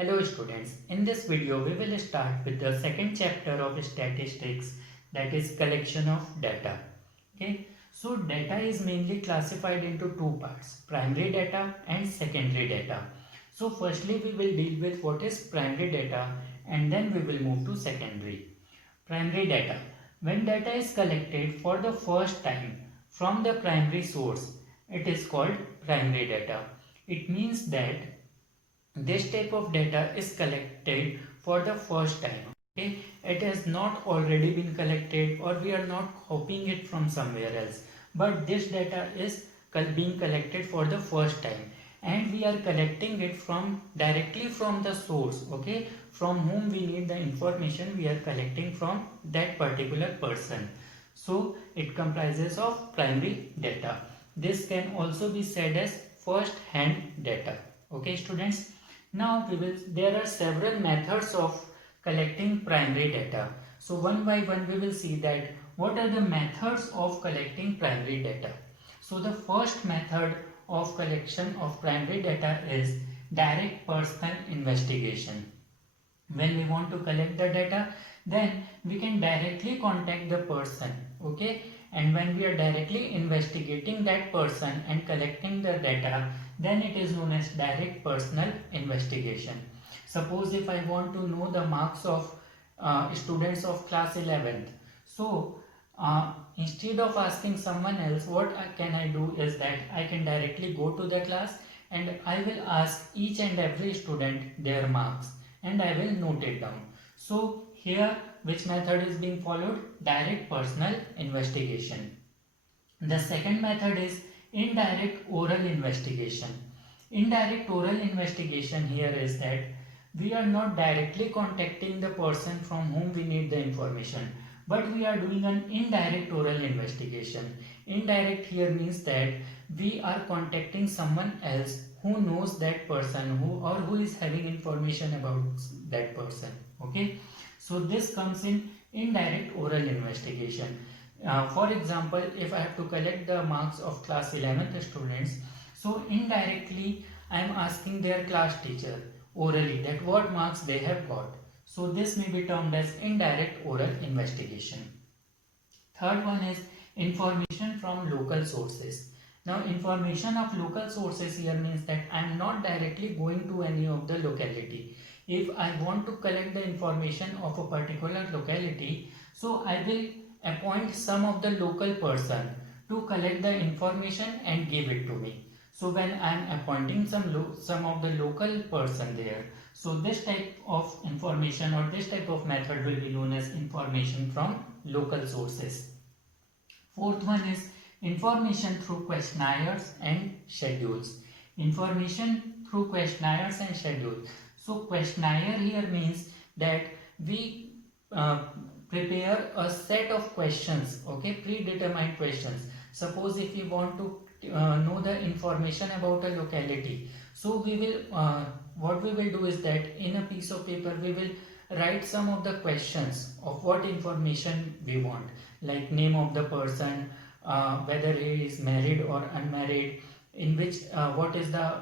Hello students, in this video we will start with the second chapter of statistics, that is collection of data. Okay, so data is mainly classified into two parts, primary data and secondary data. So firstly we will deal with what is primary data and then we will move to secondary. Primary data. When data is collected for the first time from the primary source, it is called primary data. It means that this type of data is collected for the first time. Okay, it has not already been collected or we are not copying it from somewhere else, but this data is being collected for the first time and we are collecting it from directly from the source. Okay, from whom we need the information, we are collecting from that particular person. So it comprises of primary data. This can also be said as first hand data. Okay students, now there are several methods of collecting primary data. So one by one we will see that what are the methods of collecting primary data. So the first method of collection of primary data is direct personal investigation. When we want to collect the data, then we can directly contact the person. Okay, and when we are directly investigating that person and collecting the data, then it is known as direct personal investigation. Suppose if I want to know the marks of students of class 11th, so instead of asking someone else, what can I do is that I can directly go to the class and I will ask each and every student their marks and I will note it down. So here which method is being followed? Direct personal investigation. The second method is indirect oral investigation. Indirect oral investigation here is that we are not directly contacting the person from whom we need the information, but we are doing an indirect oral investigation. Indirect here means that we are contacting someone else who knows that person, who is having information about that person. Okay, so this comes in indirect oral investigation. For example, if I have to collect the marks of class 11th students, so indirectly I am asking their class teacher orally that what marks they have got. So this may be termed as indirect oral investigation. Third one is information from local sources. Now information of local sources here means that I am not directly going to any of the locality. If I want to collect the information of a particular locality, so I will appoint some of the local person to collect the information and give it to me. So when I am appointing some of the local person there, so this type of information or this type of method will be known as information from local sources. Fourth one is information through questionnaires and schedules. Information through questionnaires and schedules. So questionnaire here means that we prepare a set of questions, okay, predetermined questions. Suppose if we want to know the information about a locality, so we will what we will do is that in a piece of paper we will write some of the questions of what information we want, like name of the person, whether he is married or unmarried, in which what is the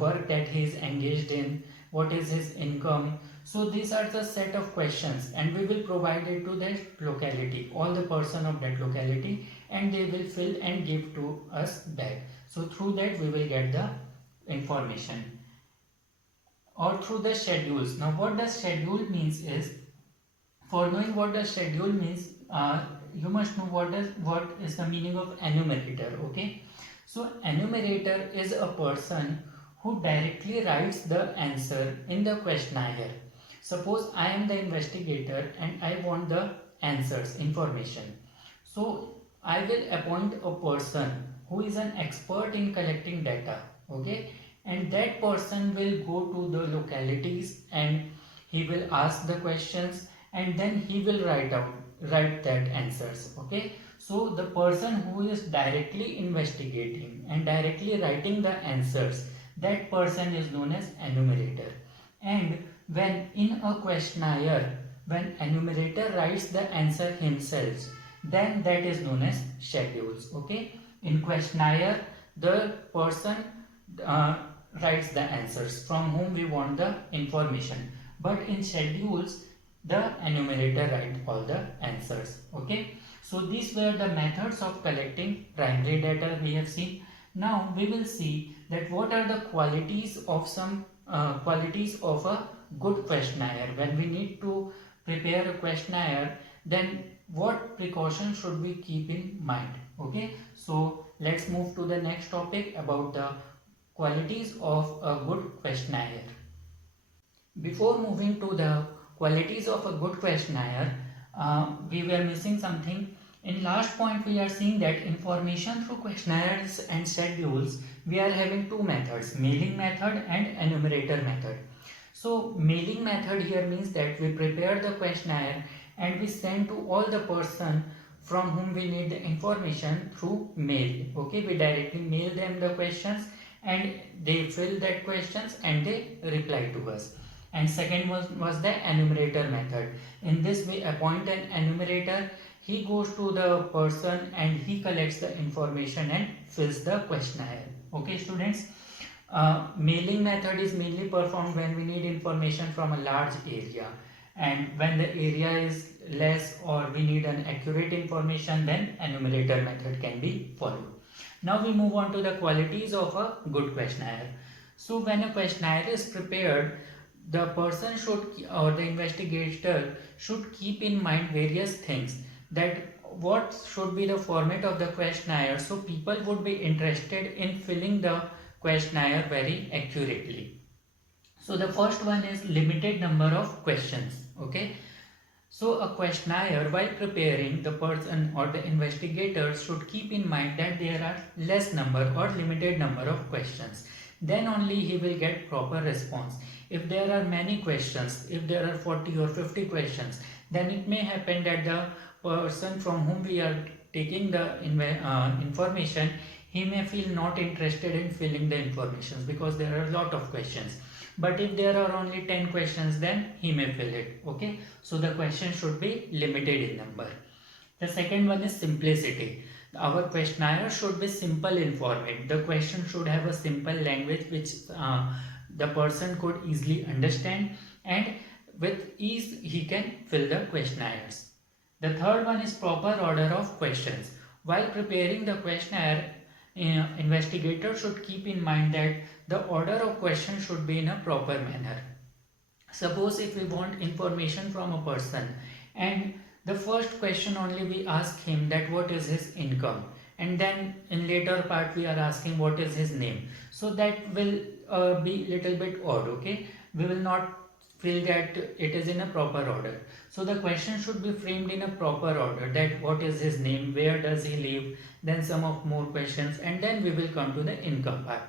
work that he is engaged in, what is his income. So these are the set of questions and we will provide it to that locality, all the person of that locality, and they will fill and give to us back. So through that we will get the information. Or through the schedules. Now what the schedule means is, for knowing what the schedule means, you must know what is the meaning of enumerator. Okay, so enumerator is a person who directly writes the answer in the questionnaire. Suppose I am the investigator and I want the answers, information. So I will appoint a person who is an expert in collecting data. Okay, and that person will go to the localities and he will ask the questions and then he will write that answers. Okay, so the person who is directly investigating and directly writing the answers, that person is known as enumerator. And when in a questionnaire, when enumerator writes the answer himself, then that is known as schedules. Okay, in questionnaire the person writes the answers from whom we want the information, but in schedules the enumerator writes all the answers. Okay, so these were the methods of collecting primary data we have seen. Now we will see that what are the qualities of qualities of a good questionnaire. When we need to prepare a questionnaire, then what precautions should we keep in mind? Okay, so let's move to the next topic about the qualities of a good questionnaire. Before moving to the qualities of a good questionnaire, we were missing something. In last point, we are seeing that information through questionnaires and schedules, we are having two methods, mailing method and enumerator method. So mailing method here means that we prepare the questionnaire and we send to all the person from whom we need the information through mail. Okay, we directly mail them the questions and they fill that questions and they reply to us. And second was the enumerator method. In this we appoint an enumerator. He goes to the person and he collects the information and fills the questionnaire. Okay students, mailing method is mainly performed when we need information from a large area, and when the area is less or we need an accurate information, then enumerator method can be followed. Now we move on to the qualities of a good questionnaire. So when a questionnaire is prepared, the person should or the investigator should keep in mind various things, that what should be the format of the questionnaire so people would be interested in filling the questionnaire very accurately. So the first one is limited number of questions. Okay, so a questionnaire, while preparing, the person or the investigator should keep in mind that there are less number or limited number of questions. Then only he will get proper response. If there are many questions, if there are 40 or 50 questions, then it may happen that the person from whom we are taking the information, he may feel not interested in filling the information because there are a lot of questions. But if there are only 10 questions, then he may fill it. Okay, so the question should be limited in number. The second one is simplicity. Our questionnaire should be simple in format. The question should have a simple language which the person could easily understand, and with ease he can fill the questionnaires. The third one is proper order of questions. While preparing the questionnaire, investigator should keep in mind that the order of questions should be in a proper manner. Suppose if we want information from a person and the first question only we ask him that what is his income, and then in later part we are asking what is his name, so that will be little bit odd. Okay, we will not feel that it is in a proper order. So the question should be framed in a proper order, that what is his name, where does he live, then some of more questions, and then we will come to the income part.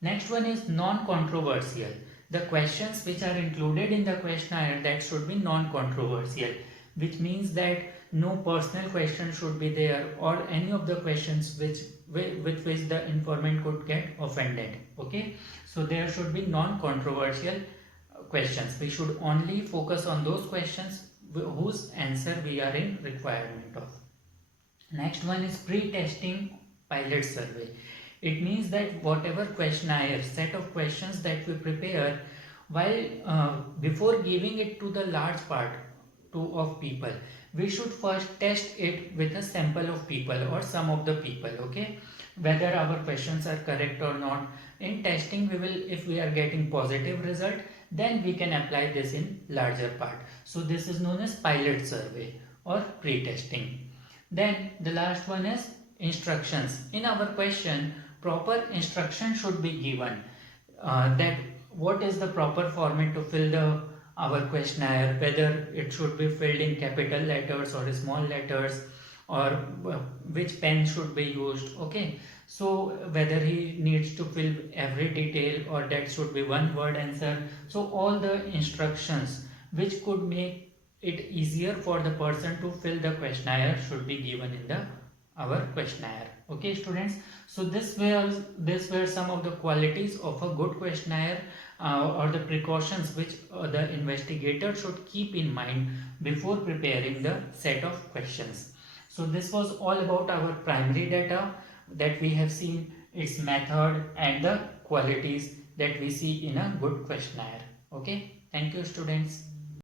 Next one is non-controversial. The questions which are included in the questionnaire, that should be non-controversial, which means that no personal question should be there or any of the questions with which the informant could get offended. Okay, so there should be non-controversial questions. We should only focus on those questions whose answer we are in requirement of. Next one is pre-testing pilot survey. It means that whatever questionnaire, set of questions that we prepare, while before giving it to the large part of people, we should first test it with a sample of people or some of the people. Okay, whether our questions are correct or not. In testing, we will, if we are getting positive result, then we can apply this in larger part. So this is known as pilot survey or pre-testing. Then the last one is instructions. In our question, proper instruction should be given, that what is the proper format to fill our questionnaire, whether it should be filled in capital letters or small letters, or which pen should be used. Okay, so whether he needs to fill every detail or that should be one word answer. So all the instructions which could make it easier for the person to fill the questionnaire should be given in our questionnaire. Okay students, so this were some of the qualities of a good questionnaire, or the precautions which the investigator should keep in mind before preparing the set of questions. So this was all about our primary data, that we have seen its method and the qualities that we see in a good questionnaire. Okay, thank you students.